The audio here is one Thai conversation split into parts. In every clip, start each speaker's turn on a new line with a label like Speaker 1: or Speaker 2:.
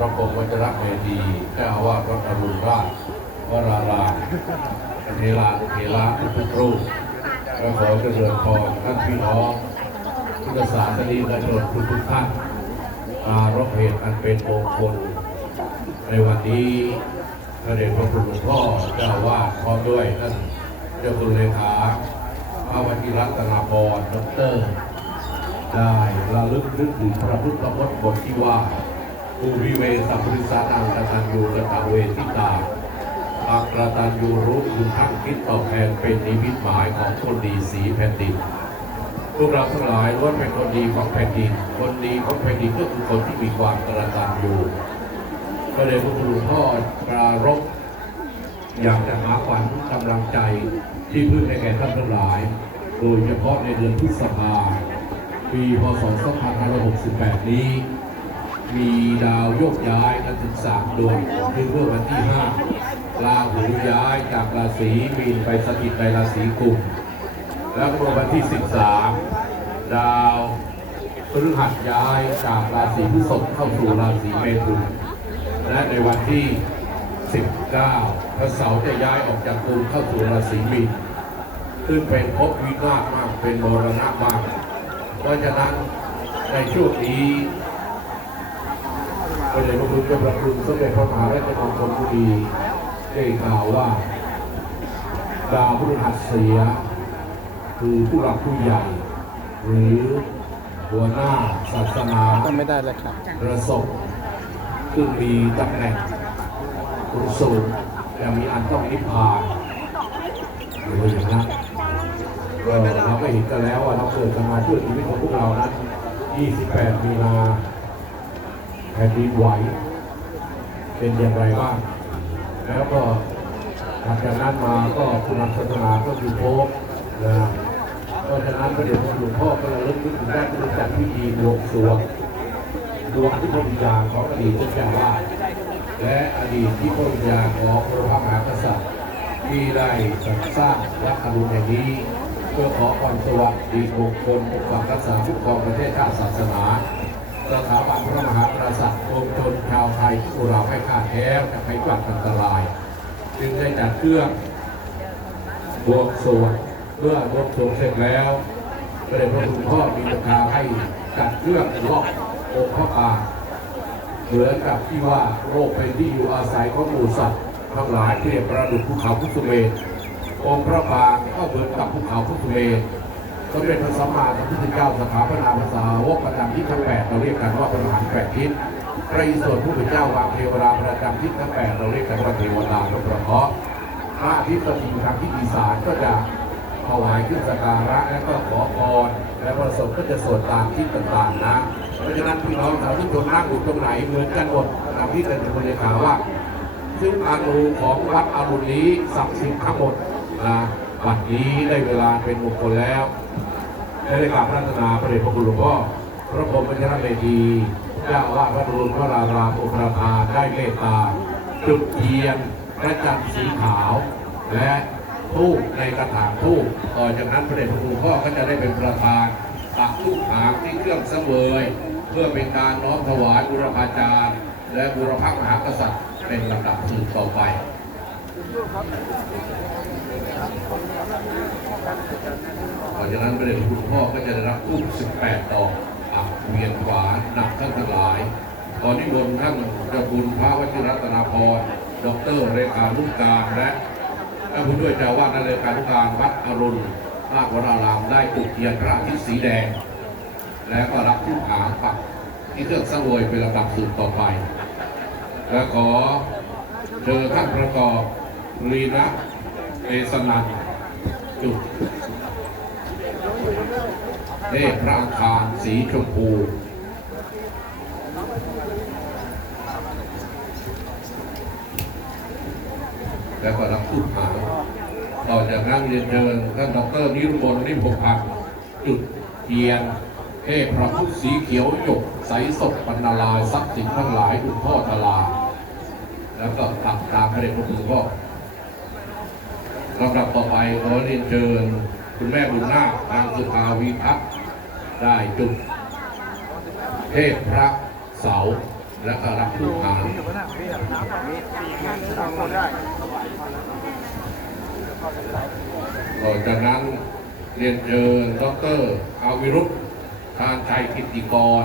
Speaker 1: ระพรหมวัชรเมธีเจ้าวาสวัดอรุณราชวรารามเทระเทระทุกรูปและขอเจริญพรท่านพี่น้องพุทธศาสนิกชนทุกท่านมารบเหตุอันเป็นมงคล ในวันนี้พระเดชพระคุณหลวงพ่อเจ้าวาดพร้อมด้วยท่านเจ้าคุณเลขาพระวชิรัตนาพรดรได้ระลึกนึกถึงพระพุทธพจน์บทที่ว่า ภูริเวสัพพิสานังกตัญญูกตเวทิตาอักรตัญญูรู้คุณทั้งคิดตอบแทนเป็นนิมิตหมายของคนดีสีแผ่นดินพวกเราทั้งหลายล้วนเป็นคนดีของแผ่นดิน คนดีของแผ่นดินก็คือคนที่มีความกระตันอยู่ก็เลยพระคุณหลวงพ่อปรารภอยากจะหาขวัญกำลังใจที่พึ่งให้แก่ท่านทั้งหลาย โดยเฉพาะในเดือนพฤษภาปีพศ 2568 นี้ มีดาวโยกย้ายกันถึงสามดวงคือเมื่อวันที่5ลาหูย้ายจากราศีมีนไปสถิตในราศีกุมแล้วก็เมื่อวันที่ 13 ดาวพฤหัสย้ายจากราศีพฤษภเข้าสู่ราศีเมถุนและในวันที่ 19 พระเสาร์จะย้ายออกจากกุมเข้าสู่ราศีมีนซึ่งเป็นภพวินาศมากเป็นมรณะมากเพราะฉะนั้นในช่วงนี้ เดชพระคุณเจ้าพระคุณสมเด็จพระมหาราชมงคลบุรีได้กล่าวว่า ดาวพฤหัสเสีย คือผู้หลักผู้ใหญ่ หรือหัวหน้าศาสนา
Speaker 2: ก็ไม่ได้เลยครับ
Speaker 1: ประสบซึ่งมีตำแหน่งสูงแต่มีอันต้องนิพพานหรืออย่างนั้นก็เราก็เห็นกันแล้วว่าเราเกิดกันมาช่วยชีวิตของพวกเรานั้น 28 มีนา แผ่นดินไหว เป็นอย่างไรบ้าง แล้วก็หลังจากนั้นมาก็คุณนำศาสนาก็คือโพบนะเพราะฉะนั้นพระเดชพระคุณหลวงพ่อก็เระลึกถึงได้ที่จัดพิธีบวงสรวงดวงที่พระวิญญาณของอดีตเจ้าอาวาสและอดีตที่พระวิญญาณของพระมหากษัตริย์ ที่ได้สร้างวัดอรุณแห่งนี้ เพื่อขอความสวัสดีมงคลปกปักรักษาคุ้มครองประเทศชาติศาสนา สถาบันพระมหากษัตริย์องค์ชนชาวไทยที่เราให้ค่าดแท้จะให้กลัดอันตราย จึงได้จัดเครื่องบวงสรวงเมื่อบวงสรวงเสร็จแล้วพระเดชพระคุณพ่อมีประทาให้จัดเครื่องรอบองค์พระปาเหมือนกับที่ว่าโรคเป็นที่อยู่อาศัยของหมู่สัตว์ทั้งหลายเรียกประดุจภูเขาพุทธเมธองค์พระบางก็เหมือนกับภูเขาพุทธเมธ ก็เป็นพระสัมมาสัมพุทธเจ้าสถาปนาภาษาวกประจำทิศทั้งแปดเราเรียกกันว่าพระมหาแปดทิศพระอิศวรผู้เป็นเจ้าวางเทวดาประจำทิศทั้งแปดเราเรียกกันว่าเทวดาและประเคราะพระอาทิตย์ก็อยู่ทางทิศอีสานก็จะถวายขึ้นสักการะและก็ขอพรและพระสงฆ์ก็จะสวดตามทิศต่างๆนะเพราะฉะนั้นพี่น้องสาวทุกคนนั่งอยู่ตรงไหนเหมือนกันหมดตามที่เป็นคนเลขาว่าซึ่งอานูของวัดอรุณนี้ศักดิ์สิทธิ์ทั้งหมดนะ วันนี้ได้เวลาเป็นมงคลแล้วได้ได้กราบพระรัตนาพระเดชพระคุณหลวงพ่อพระพรหมวัชรเมธีเจ้าอาวาสวัดอรุณพระรารามองค์ประธานได้เมตตา จุดเทียนพระจันทร์สีขาว และทูบในกระถางทูบต่อจากนั้นพระเดชพระคุณหลวงพ่อก็จะได้เป็นประธานตักทูบหางที่เครื่องเสวยเพื่อเป็นการน้อมถวายบุรพาจารย์ และบุรพมหากษัตริย์เป็นลำดับสืบต่อไป เพราะฉะนั้นพระเดชพระคุณพ่อก็จะได้รับทูบ18 ดอกอักเวียนขวาหนักท่านทั้งหลาย ตอนนี้บนท่านเจ้าคุณพระวชิรัตนาพรดรเรขานุกการและท่านผู้ช่วยเจ้าวาดและเลขานุกการวัดอรุณราชวรารามได้ปลุกเทียนพระอาทิตย์สีแดง แล้วก็รับทุกหางปักที่เครื่องสังเวยเป็นลำดับสืบต่อไป และขอเชิญท่านประกอบลีนะเอสนัน จุดเทพพระอังคารสีชมพูแล้วก็รับทุกหางต่อจากนั้นเรียนเชิญท่านดรนิรุบลนิพพพันธ์จุดเทียนเทพพระพุทธสีเขียวหยกใสสดปันาลายทรัพย์สินทั้งหลายอุพ่อทลา แล้วก็ตักตามพระเดชพระคุณพ่อ ลำดับต่อไปขอเรียนเชิญคุณแม่บุญนาคทางสุภาวีพัฒน์ได้จุดเทพพระเสาและก็รับผู้หางต่อจากนั้นเรียนเชิญดรอาวิรุธทานชัยกิติกร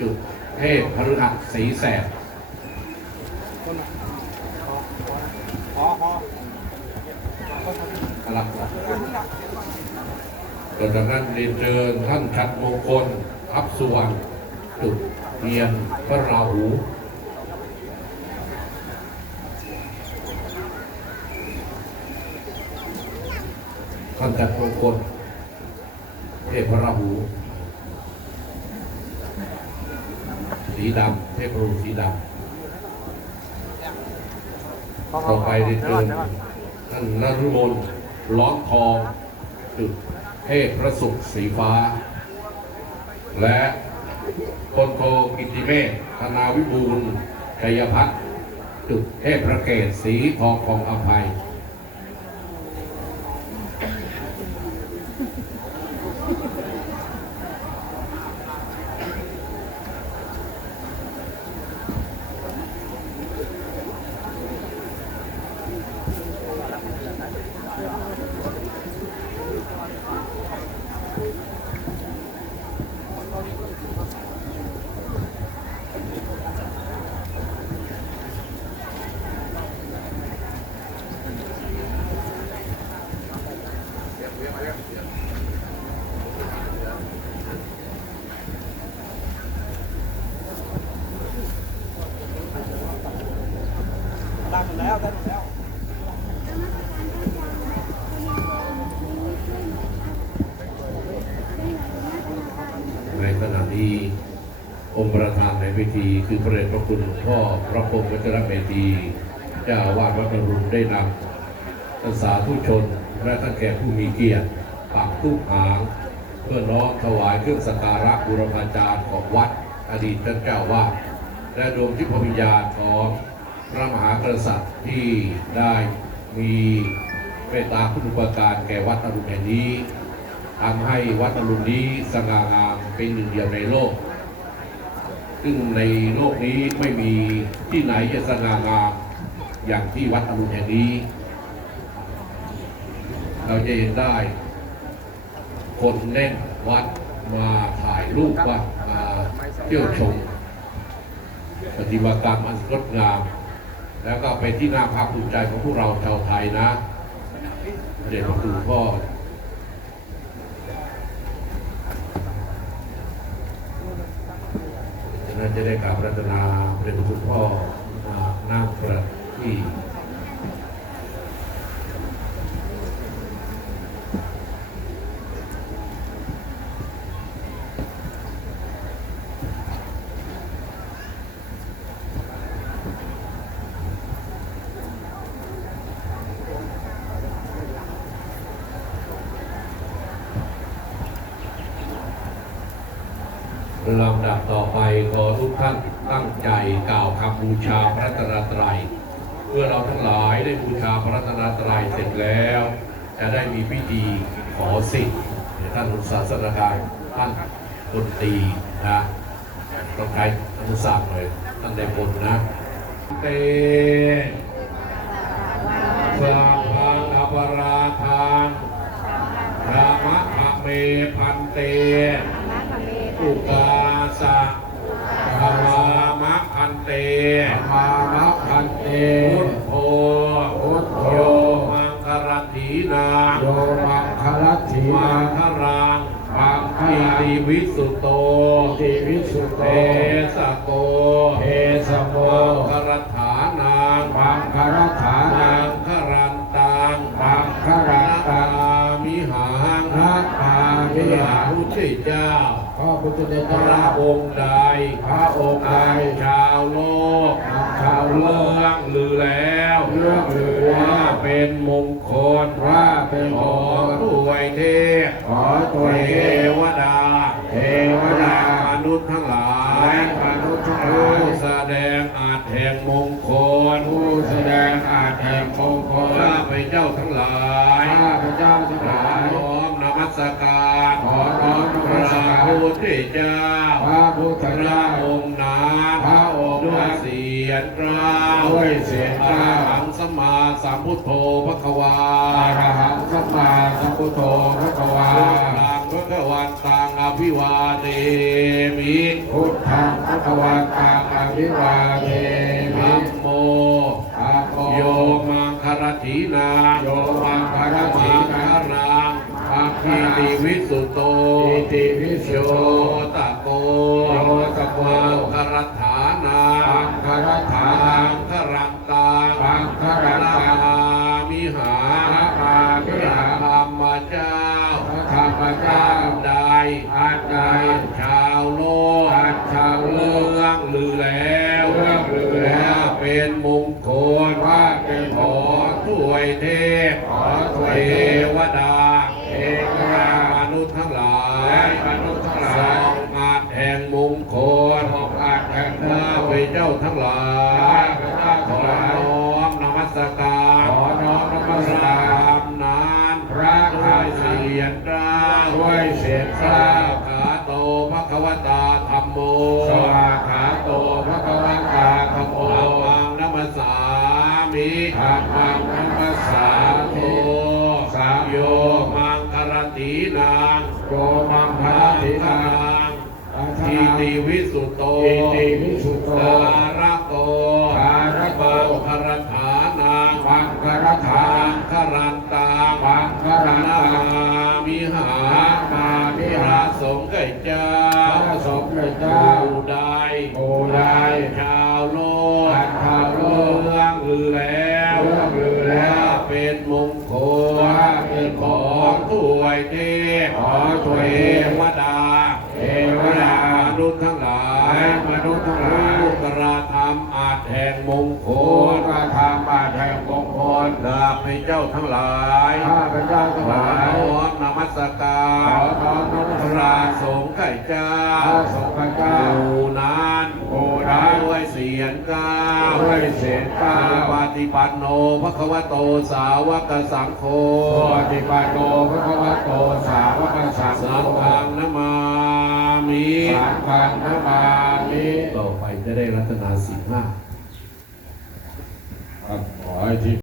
Speaker 1: จุดเทพพฤหัสศรีแสบ ครับต่อจากนั้นเรียนเชิญท่านชัดมงคลทับสุวรรณจุดเทียนพระราหูท่านชัดมงคลเทพพระราหู สีดำเทพรูสีดำต่อไปเรียนเชิญท่านนรุมน ล้อมทองจุดเทพพระศุกร์สีฟ้า และพลโทกิติเมฆธนาวิบูลย์ชัยพัฒน์จุดเทพพระเกศสีทองของอภัย
Speaker 2: แล้วได้หมดแล้ว
Speaker 1: ในขณะนี้องค์ประธานในพิธีคือพระเดชพระคุณหลวงพ่อพระพรมวัชรเมธีเจ้าวาสวัดอรุณได้นำท่านสาธุชนและท่านแก่ผู้มีเกียรติปักตู้หาง เพื่อน้อมถวายเครื่องสักการะบูรพาจารย์ของวัดอดีตท่านเจ้าวาดและดวงที่พระวิญญาณของ พระมหากษัตริย์ที่ได้มีเมตตาคุณอุปการแก่วัดอรุณแห่งนี้ทำให้วัดอรุณนี้สง่างามเป็นหนึ่งเดียวในโลก ซึ่งในโลกนี้ไม่มีที่ไหนจะสง่างามอย่างที่วัดอรุณแห่งนี้ เราจะเห็นได้ คนแน่นวัดมาถ่ายรูปว่ามาเที่ยวชมปฏิมากรรมอันงดงาม แล้วก็เป็นที่น่าภาคภูมิใจของพวกเราชาวไทยนะเด็จพระคุณพ่อฉะนั้นจะได้กราบรัตนาเป็นคุณพ่อนั่งประที่ ลำดับต่อไปขอทุกท่านตั้งใจกล่าวคำบูชาพระรัตนตรัยเพื่อเราทั้งหลายได้บูชาพระรัตนตรัยเสร็จแล้ว จะได้มีพิธีขอสิทธิ์เดี๋ยวท่านอุตสาสนการท่านดนตรีนะต้องใช้อนุสาสน์เลยท่านได้บนนะเตสัพพังอปราทานธรรมะภะเมพันเตอุปา สะธรรมามะพันเต
Speaker 3: มามะพันเต
Speaker 1: พุทโธ
Speaker 3: พุทโธ
Speaker 1: โยมังคารถีนา
Speaker 3: โยมังคลัตถี
Speaker 1: มั
Speaker 3: มั
Speaker 1: ง
Speaker 3: ง
Speaker 1: ครัง
Speaker 3: มังค
Speaker 1: อิ
Speaker 3: ลั
Speaker 1: ติวิสุโต
Speaker 3: ติวิสุโต
Speaker 1: เต
Speaker 3: เจ้าพระพุทธ
Speaker 1: พ
Speaker 3: เจ้า
Speaker 1: ระองค์ใด
Speaker 3: พระองค์ใด
Speaker 1: ชาวโลก
Speaker 3: ชาวโล
Speaker 1: เรื่อกงลือแล้ว
Speaker 3: เรื่องลือ
Speaker 1: ว่า
Speaker 3: แล้ว
Speaker 1: เป็นมงคล
Speaker 3: ว่าเป็น
Speaker 1: ข
Speaker 3: ข
Speaker 1: อ
Speaker 3: อง
Speaker 1: ถวยเทพ
Speaker 3: ขอตัว
Speaker 1: เท
Speaker 3: เอง
Speaker 1: วดา
Speaker 3: เทวดา
Speaker 1: และมนุษย์ทั้งหลาย
Speaker 3: และมนุษย์ทั้งหลาย
Speaker 1: ผู้แสดงอาจแห่งมงคล
Speaker 3: ผู้แสดงอาจแห่งมงคล
Speaker 1: ข้าพเจ้าทั้งหลาย
Speaker 3: ข้าพเจ้าทั้ง
Speaker 1: ข
Speaker 3: ห
Speaker 1: อ
Speaker 3: ลาย
Speaker 1: น้อมนมัสการ
Speaker 3: ขอน้อมน
Speaker 1: พ
Speaker 3: มั
Speaker 1: ระ
Speaker 3: สการ
Speaker 1: พุทธเจ้า
Speaker 3: พระพุทธ
Speaker 1: พระ
Speaker 3: เจ้า
Speaker 1: องค์นั้น
Speaker 3: พระอง
Speaker 1: ยรกล้าว
Speaker 3: ด้วยเสียง
Speaker 1: อกร
Speaker 3: ล้าว
Speaker 1: หังสัมมาสัมพุทโธพระควา
Speaker 3: อรหังสัมมาสัมพุทโธพระควา
Speaker 1: พุทธังพระควันตังอภิวาเทมิ
Speaker 3: พุทธังพระควันตังอภิวาเทมิ
Speaker 1: ธัมโม
Speaker 3: อะโม
Speaker 1: โยมังคารถีนา
Speaker 3: โยมังคารถี
Speaker 1: มัง
Speaker 3: นา
Speaker 1: คารัง
Speaker 3: มังคา
Speaker 1: อิ
Speaker 3: รัง
Speaker 1: ติวิสุตโต
Speaker 3: อิติวิโส
Speaker 1: โยตะโก
Speaker 3: โยตะโก
Speaker 1: มังคารฐานา
Speaker 3: มังคารฐา
Speaker 1: มั
Speaker 3: นัง
Speaker 1: งคารังตัง
Speaker 3: มังคารังตัง
Speaker 1: นามิหา
Speaker 3: พระอาภิ
Speaker 1: พระ
Speaker 3: หา
Speaker 1: ธรรมเจ้า
Speaker 3: พเจ้า
Speaker 1: ทั้งหลาย
Speaker 3: ขอ
Speaker 1: น้อมนมัสการ
Speaker 3: ขอน้อมนมัสการ
Speaker 1: ธรรมนั้น
Speaker 3: พระธรรม
Speaker 1: ด้วยเสียงกล้าว
Speaker 3: ด้วยเสียงก
Speaker 1: สา
Speaker 3: ล้าว
Speaker 1: ขาโตภควตาธรรมโม
Speaker 3: สวาขาโตพระกวตาธรรมโอ
Speaker 1: ธรรมังนมัสสามิ
Speaker 3: ธรรมังนมัสสามิ
Speaker 1: โต
Speaker 3: สาม
Speaker 1: โยมังคารตีนาง
Speaker 3: โยมัง
Speaker 1: พ
Speaker 3: พ
Speaker 1: ระ
Speaker 3: ระ
Speaker 1: ธินาง
Speaker 3: อัฏ
Speaker 1: ที
Speaker 3: ฐา
Speaker 1: ติวิสุตโต
Speaker 3: อิติวิสุตโต
Speaker 1: การะโต
Speaker 3: การะโต
Speaker 1: มังคารฐานัง
Speaker 3: มังคารฐา
Speaker 1: มังคารันตัง
Speaker 3: มังคารัน
Speaker 1: นา
Speaker 3: ตัง
Speaker 1: มิหา
Speaker 3: นามามิ
Speaker 1: พ
Speaker 3: หา
Speaker 1: ระสงฆ์ไก่เจ้า
Speaker 3: พระสงฆ์พระเจ้า
Speaker 1: ผู้ใด
Speaker 3: ผู้ใด
Speaker 1: ทั้งหลาย
Speaker 3: ข้าพเจ้าทั้ง
Speaker 1: ข
Speaker 3: ห
Speaker 1: อ
Speaker 3: ลาย
Speaker 1: น้อมนมัสกา
Speaker 3: ขอ
Speaker 1: ร
Speaker 3: น้อมนมัส
Speaker 1: พ
Speaker 3: การ
Speaker 1: ระสงฆ์ไก่เจ้า
Speaker 3: พระสงฆ์พระเจ้า
Speaker 1: ผู้นั้น
Speaker 3: ผู้นั้น
Speaker 1: ด้วยเสียงก้าว
Speaker 3: ด้วยเสียงกล้าว
Speaker 1: ปฏิปันโนภควโตสาวกสังโฆ
Speaker 3: ปฏิปันโนพระคัมภโตสาวกสัง
Speaker 1: สัง
Speaker 3: โฆ
Speaker 1: ฆังนามามิ
Speaker 3: สังฆังนามามิ
Speaker 1: ต่อไปจะได้รัตนาสิบห้า
Speaker 3: ครับขอให้ที่